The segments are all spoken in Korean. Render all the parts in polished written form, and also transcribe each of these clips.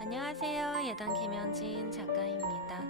안녕하세요. 예당 김현진 작가입니다.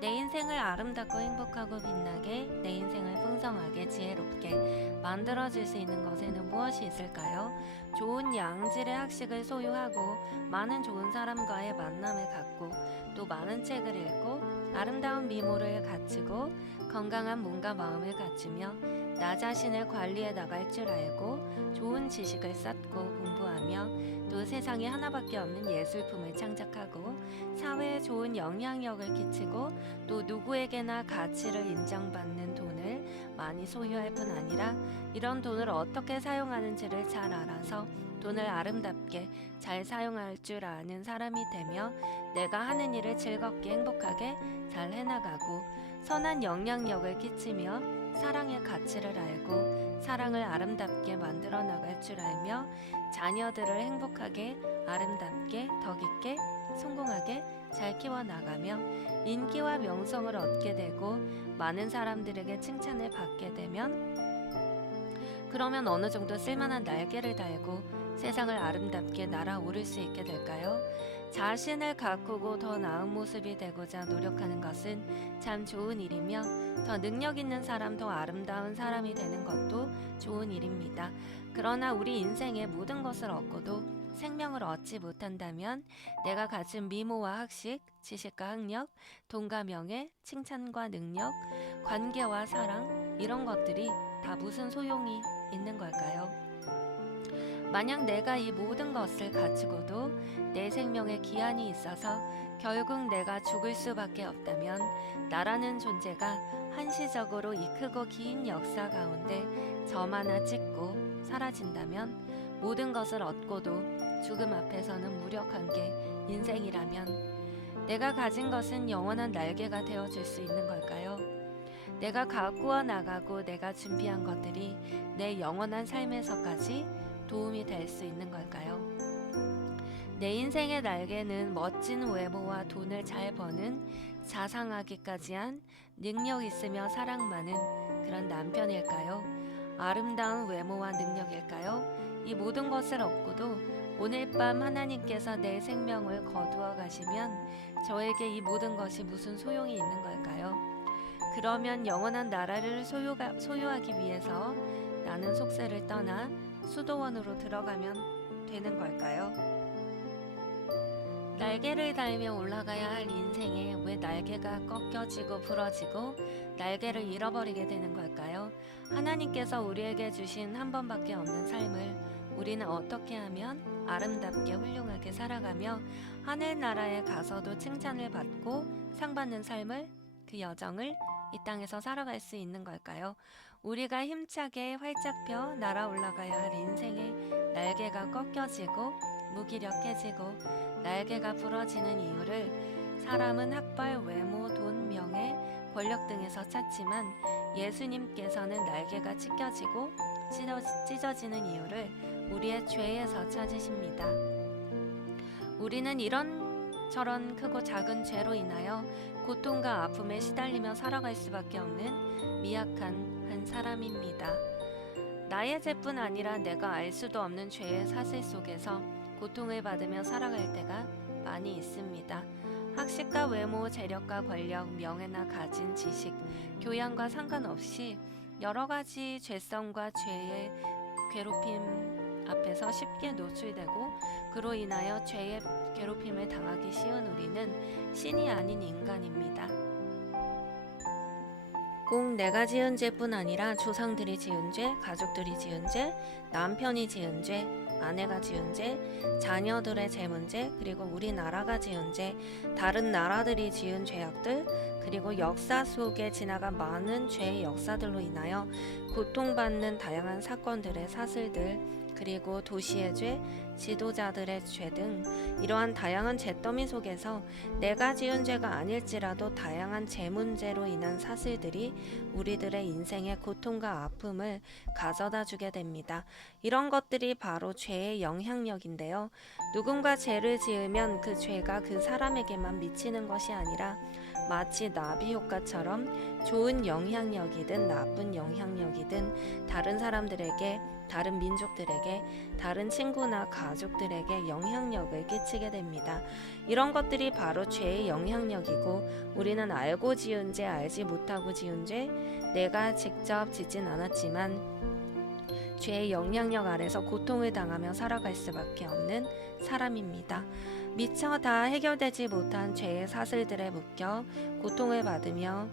내 인생을 아름답고 행복하고 빛나게, 내 인생을 풍성하게 지혜롭게 만들어줄 수 있는 것에는 무엇이 있을까요? 좋은 양질의 학식을 소유하고 많은 좋은 사람과의 만남을 갖고 또 많은 책을 읽고 아름다운 미모를 갖추고 건강한 몸과 마음을 갖추며 나 자신을 관리해 나갈 줄 알고 좋은 지식을 쌓고 공부하며 또 세상에 하나밖에 없는 예술품을 창작하고 사회에 좋은 영향력을 끼치고 또 누구에게나 가치를 인정받는 돈을 많이 소유할 뿐 아니라 이런 돈을 어떻게 사용하는지를 잘 알아서 돈을 아름답게 잘 사용할 줄 아는 사람이 되며 내가 하는 일을 즐겁게 행복하게 잘 해나가고 선한 영향력을 끼치며 사랑의 가치를 알고 사랑을 아름답게 만들어 나갈 줄 알며 자녀들을 행복하게 아름답게 더 깊게 성공하게 잘 키워나가며 인기와 명성을 얻게 되고 많은 사람들에게 칭찬을 받게 되면 그러면 어느 정도 쓸만한 날개를 달고 세상을 아름답게 날아오를 수 있게 될까요? 자신을 가꾸고 더 나은 모습이 되고자 노력하는 것은 참 좋은 일이며 더 능력 있는 사람, 더 아름다운 사람이 되는 것도 좋은 일입니다. 그러나 우리 인생의 모든 것을 얻고도 생명을 얻지 못한다면 내가 가진 미모와 학식, 지식과 학력, 돈과 명예, 칭찬과 능력, 관계와 사랑 이런 것들이 다 무슨 소용이 있는 걸까요? 만약 내가 이 모든 것을 가지고도 내 생명에 기한이 있어서 결국 내가 죽을 수밖에 없다면 나라는 존재가 한시적으로 이 크고 긴 역사 가운데 점 하나 찍고 사라진다면 모든 것을 얻고도 죽음 앞에서는 무력한 게 인생이라면 내가 가진 것은 영원한 날개가 되어줄 수 있는 걸까요? 내가 가꾸어 나가고 내가 준비한 것들이 내 영원한 삶에서까지 도움이 될 수 있는 걸까요? 내 인생의 날개는 멋진 외모와 돈을 잘 버는 자상하기까지 한 능력 있으며 사랑 많은 그런 남편일까요? 아름다운 외모와 능력일까요? 이 모든 것을 얻고도 오늘 밤 하나님께서 내 생명을 거두어 가시면 저에게 이 모든 것이 무슨 소용이 있는 걸까요? 그러면 영원한 나라를 소유하기 위해서 나는 속세를 떠나 수도원으로 들어가면 되는 걸까요? 날개를 달며 올라가야 할 인생에 왜 날개가 꺾여지고 부러지고 날개를 잃어버리게 되는 걸까요? 하나님께서 우리에게 주신 한 번밖에 없는 삶을 우리는 어떻게 하면 아름답게 훌륭하게 살아가며 하늘나라에 가서도 칭찬을 받고 상 받는 삶을 그 여정을 이 땅에서 살아갈 수 있는 걸까요? 우리가 힘차게 활짝 펴 날아 올라가야 할 인생의 날개가 꺾여지고 무기력해지고 날개가 부러지는 이유를 사람은 학벌, 외모, 돈, 명예, 권력 등에서 찾지만 예수님께서는 날개가 찢겨지고 찢어지는 이유를 우리의 죄에서 찾으십니다. 우리는 이런저런 크고 작은 죄로 인하여 고통과 아픔에 시달리며 살아갈 수밖에 없는 미약한 한 사람입니다. 나의 죄뿐 아니라 내가 알 수도 없는 죄의 사슬 속에서 고통을 받으며 살아갈 때가 많이 있습니다. 학식과 외모, 재력과 권력, 명예나 가진 지식, 교양과 상관없이 여러 가지 죄성과 죄의 괴롭힘 앞에서 쉽게 노출되고 그로 인하여 죄의 괴롭힘을 당하기 쉬운 우리는 신이 아닌 인간입니다. 꼭 내가 지은 죄뿐 아니라 조상들이 지은 죄, 가족들이 지은 죄, 남편이 지은 죄, 아내가 지은 죄, 자녀들의 죄 문제, 그리고 우리나라가 지은 죄, 다른 나라들이 지은 죄악들, 그리고 역사 속에 지나간 많은 죄의 역사들로 인하여 고통받는 다양한 사건들의 사슬들, 그리고 도시의 죄, 지도자들의 죄 등 이러한 다양한 죄더미 속에서 내가 지은 죄가 아닐지라도 다양한 죄 문제로 인한 사슬들이 우리들의 인생의 고통과 아픔을 가져다 주게 됩니다. 이런 것들이 바로 죄의 영향력인데요. 누군가 죄를 지으면 그 죄가 그 사람에게만 미치는 것이 아니라 마치 나비 효과처럼 좋은 영향력이든 나쁜 영향력이든 다른 사람들에게 다른 민족들에게, 다른 친구나 가족들에게 영향력을 끼치게 됩니다. 이런 것들이 바로 죄의 영향력이고, 우리는 알고 지은 죄, 알지 못하고 지은 죄, 내가 직접 짓진 않았지만 죄의 영향력 아래서 고통을 당하며 살아갈 수밖에 없는 사람입니다. 미처 다 해결되지 못한 죄의 사슬들에 묶여 고통을 받으며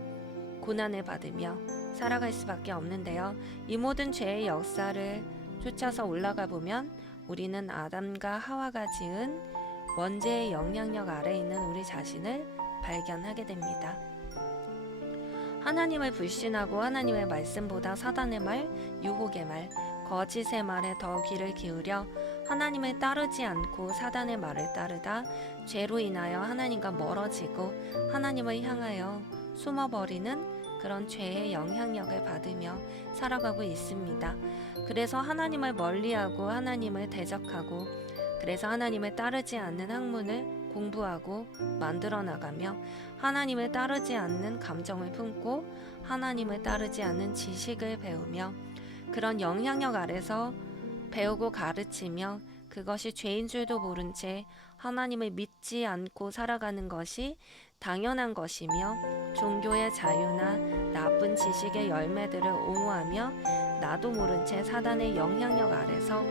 고난을 받으며 살아갈 수밖에 없는데요. 이 모든 죄의 역사를 쫓아서 올라가 보면 우리는 아담과 하와가 지은 원죄의 영향력 아래 있는 우리 자신을 발견하게 됩니다. 하나님을 불신하고 하나님의 말씀보다 사단의 말, 유혹의 말, 거짓의 말에 더 귀를 기울여 하나님을 따르지 않고 사단의 말을 따르다 죄로 인하여 하나님과 멀어지고 하나님을 향하여 숨어버리는 그런 죄의 영향력을 받으며 살아가고 있습니다. 그래서 하나님을 멀리하고 하나님을 대적하고, 그래서 하나님을 따르지 않는 학문을 공부하고 만들어 나가며 하나님을 따르지 않는 감정을 품고 하나님을 따르지 않는 지식을 배우며 그런 영향력 아래서 배우고 가르치며 그것이 죄인 줄도 모른 채 하나님을 믿지 않고 살아가는 것이 당연한 것이며, 종교의 자유나 나쁜 지식의 열매들을 옹호하며 나도 모른 채 사단의 영향력 아래서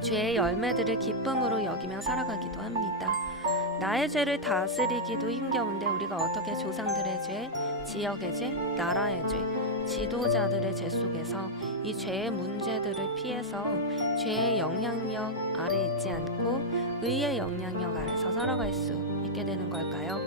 죄의 열매들을 기쁨으로 여기며 살아가기도 합니다. 나의 죄를 다스리기도 힘겨운데 우리가 어떻게 조상들의 죄, 지역의 죄, 나라의 죄, 지도자들의 죄 속에서 이 죄의 문제들을 피해서 죄의 영향력 아래 있지 않고 의의 영향력 아래서 살아갈 수 있게 되는 걸까요?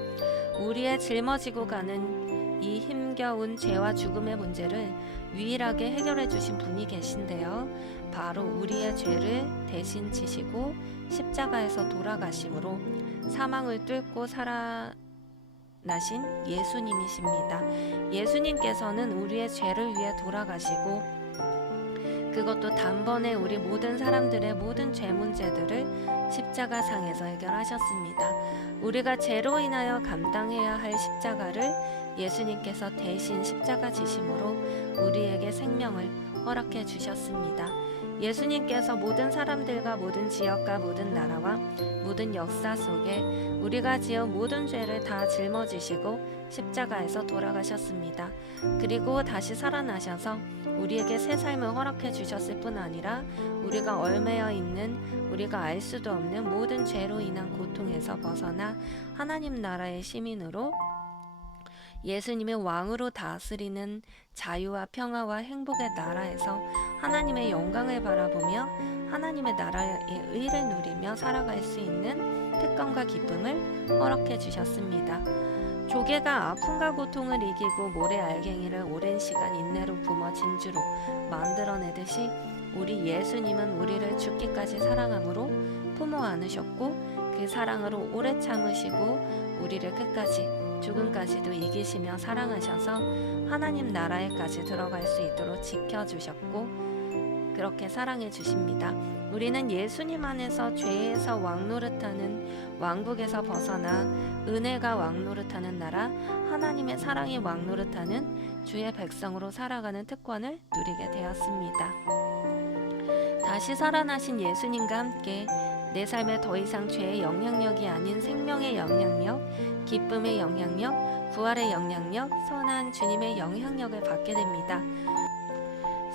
우리의 짊어지고 가는 이 힘겨운 죄와 죽음의 문제를 유일하게 해결해 주신 분이 계신데요. 바로 우리의 죄를 대신 지시고 십자가에서 돌아가심으로 사망을 뚫고 살아나신 예수님이십니다. 예수님께서는 우리의 죄를 위해 돌아가시고 그것도 단번에 우리 모든 사람들의 모든 죄 문제들을 십자가상에서 해결하셨습니다. 우리가 죄로 인하여 감당해야 할 십자가를 예수님께서 대신 십자가 지심으로 우리에게 생명을 허락해 주셨습니다. 예수님께서 모든 사람들과 모든 지역과 모든 나라와 모든 역사 속에 우리가 지은 모든 죄를 다 짊어지시고 십자가에서 돌아가셨습니다. 그리고 다시 살아나셔서 우리에게 새 삶을 허락해 주셨을 뿐 아니라 우리가 얽매여 있는, 우리가 알 수도 없는 모든 죄로 인한 고통에서 벗어나 하나님 나라의 시민으로 예수님의 왕으로 다스리는 자유와 평화와 행복의 나라에서 하나님의 영광을 바라보며 하나님의 나라의 의를 누리며 살아갈 수 있는 특권과 기쁨을 허락해 주셨습니다. 조개가 아픔과 고통을 이기고 모래알갱이를 오랜 시간 인내로 붐어 진주로 만들어내듯이 우리 예수님은 우리를 죽기까지 사랑함으로 품어 안으셨고 그 사랑으로 오래 참으시고 우리를 끝까지 죽음까지도 이기시며 사랑하셔서 하나님 나라에까지 들어갈 수 있도록 지켜주셨고 그렇게 사랑해 주십니다. 우리는 예수님 안에서 죄에서 왕노릇하는 왕국에서 벗어나 은혜가 왕노릇하는 나라, 하나님의 사랑이 왕노릇하는 주의 백성으로 살아가는 특권을 누리게 되었습니다. 다시 살아나신 예수님과 함께 내 삶에 더 이상 죄의 영향력이 아닌 생명의 영향력, 기쁨의 영향력, 부활의 영향력, 선한 주님의 영향력을 받게 됩니다.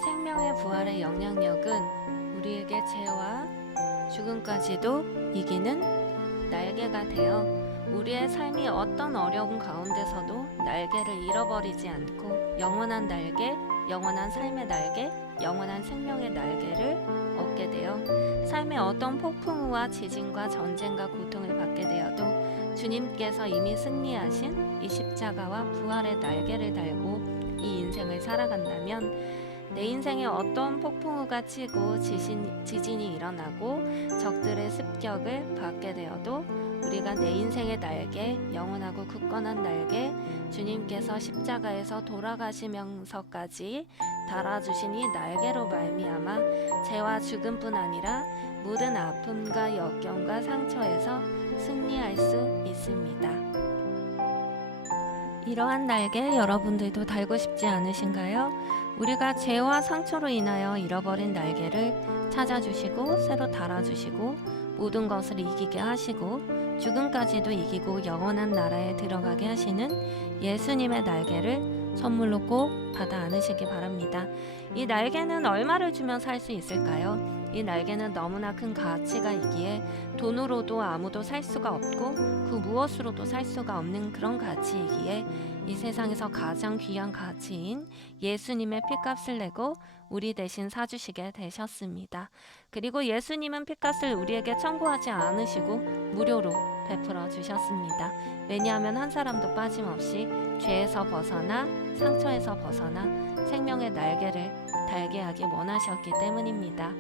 생명의 부활의 영향력은 우리에게 죄와 죽음까지도 이기는 날개가 되어 우리의 삶이 어떤 어려움 가운데서도 날개를 잃어버리지 않고 영원한 날개, 영원한 삶의 날개, 영원한 생명의 날개를 얻게 되어 삶의 어떤 폭풍우와 지진과 전쟁과 고통을 받게 되어도 주님께서 이미 승리하신 이 십자가와 부활의 날개를 달고 이 인생을 살아간다면 내 인생에 어떤 폭풍우가 치고 지진이 일어나고 적들의 습격을 받게 되어도 우리가 내 인생의 날개, 영원하고 굳건한 날개, 주님께서 십자가에서 돌아가시면서까지 달아주신 이 날개로 말미암아 죄와 죽음뿐 아니라 모든 아픔과 역경과 상처에서 승리할 수 있습니다. 이러한 날개 여러분들도 달고 싶지 않으신가요? 우리가 죄와 상처로 인하여 잃어버린 날개를 찾아주시고 새로 달아주시고 모든 것을 이기게 하시고 죽음까지도 이기고 영원한 나라에 들어가게 하시는 예수님의 날개를 선물로 꼭 받아 안으시기 바랍니다. 이 날개는 얼마를 주면 살 수 있을까요? 이 날개는 너무나 큰 가치가 있기에 돈으로도 아무도 살 수가 없고 그 무엇으로도 살 수가 없는 그런 가치이기에 이 세상에서 가장 귀한 가치인 예수님의 핏값을 내고 우리 대신 사주시게 되셨습니다. 그리고 예수님은 핏값을 우리에게 청구하지 않으시고 무료로 베풀어 주셨습니다. 왜냐하면 한 사람도 빠짐없이 죄에서 벗어나 상처에서 벗어나 생명의 날개를 달게 하기 원하셨기 때문입니다.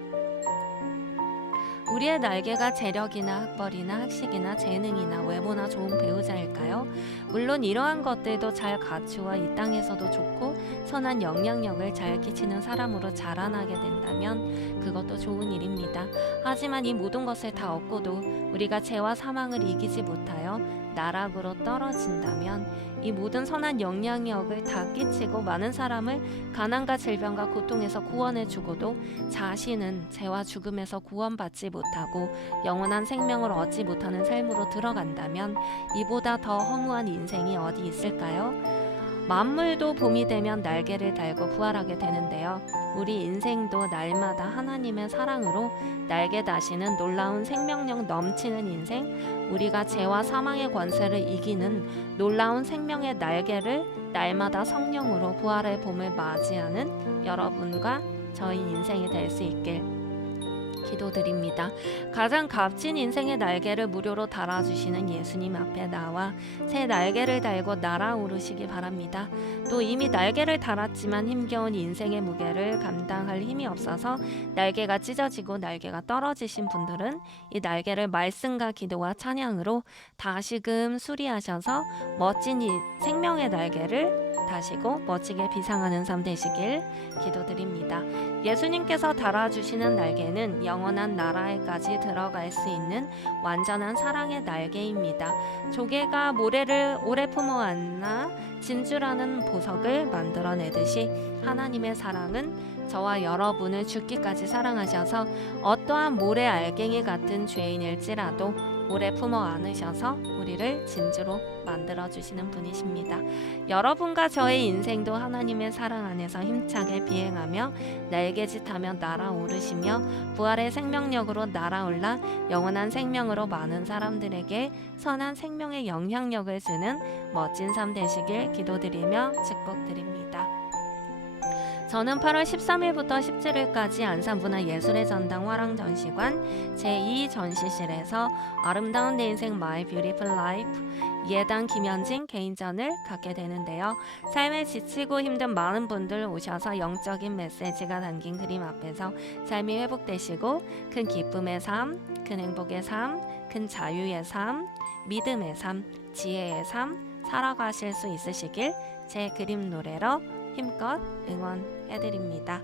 우리의 날개가 재력이나 학벌이나 학식이나 재능이나 외모나 좋은 배우자일까요? 물론 이러한 것들도 잘 갖추어 이 땅에서도 좋고 선한 영향력을 잘 끼치는 사람으로 자라나게 된다면 그것도 좋은 일입니다. 하지만 이 모든 것을 다 얻고도 우리가 죄와 사망을 이기지 못하여 나락으로 떨어진다면 이 모든 선한 영향력을 다 끼치고 많은 사람을 가난과 질병과 고통에서 구원해 주고도 자신은 죄와 죽음에서 구원받지 못하고 영원한 생명을 얻지 못하는 삶으로 들어간다면 이보다 더 허무한 인생이 어디 있을까요? 만물도 봄이 되면 날개를 달고 부활하게 되는데요. 우리 인생도 날마다 하나님의 사랑으로 날개 다시는 놀라운 생명력 넘치는 인생, 우리가 죄와 사망의 권세를 이기는 놀라운 생명의 날개를 날마다 성령으로 부활의 봄을 맞이하는 여러분과 저희 인생이 될 수 있길 기도드립니다. 가장 값진 인생의 날개를 무료로 달아주시는 예수님 앞에 나와 새 날개를 달고 날아오르시기 바랍니다. 또 이미 날개를 달았지만 힘겨운 인생의 무게를 감당할 힘이 없어서 날개가 찢어지고 날개가 떨어지신 분들은 이 날개를 말씀과 기도와 찬양으로 다시금 수리하셔서 멋진 이 생명의 날개를 다시고 멋지게 비상하는 삶 되시길 기도드립니다. 예수님께서 달아주시는 날개는 영원한 나라에까지 들어갈 수 있는 완전한 사랑의 날개입니다. 조개가 모래를 오래 품어 안나 진주라는 보석을 만들어내듯이 하나님의 사랑은 저와 여러분을 죽기까지 사랑하셔서 어떠한 모래 알갱이 같은 죄인일지라도 오래 품어 안으셔서 우리를 진주로 만들어주시는 분이십니다. 여러분과 저의 인생도 하나님의 사랑 안에서 힘차게 비행하며 날개짓하며 날아오르시며 부활의 생명력으로 날아올라 영원한 생명으로 많은 사람들에게 선한 생명의 영향력을 주는 멋진 삶 되시길 기도드리며 축복드립니다. 저는 8월 13일부터 17일까지 안산문화예술의 전당 화랑전시관 제2전시실에서 아름다운 내 인생 My Beautiful Life 예당 김현진 개인전을 갖게 되는데요. 삶에 지치고 힘든 많은 분들 오셔서 영적인 메시지가 담긴 그림 앞에서 삶이 회복되시고 큰 기쁨의 삶, 큰 행복의 삶, 큰 자유의 삶, 믿음의 삶, 지혜의 삶 살아가실 수 있으시길 제 그림 노래로 힘껏 응원해드립니다.